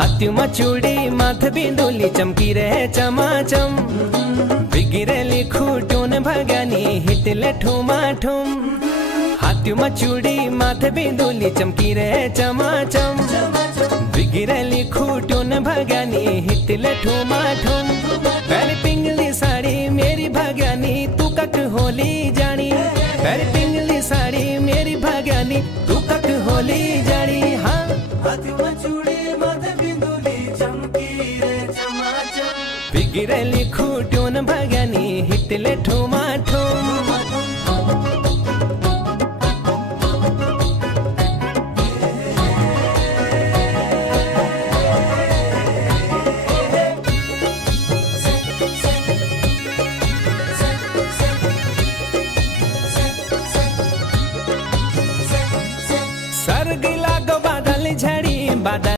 हाथ्युमा चूड़ी माथ बिंदुली चमकी रहे चमाचम। बिगिरेली खूटून भगानी हिटले ठुमाठुम। हाथ्युमा चूड़ी माथ बिंदुली चमकी रहे चमाचम। बिगिरेली खूटून भगानी हिटले ठुमाठुम। पहले पिंगली साड़ी मेरी भगानी तू कक होली जानी। पहले पिंगली साड़ी मेरी भगानी तू कक होली जानी। हाँ हाथ्युमा चूड़ी माथ बिंदुली चमकी रे चमाचम। बिगिरेली खूटून भगानी हिटले ठुमाठुम। सर्ग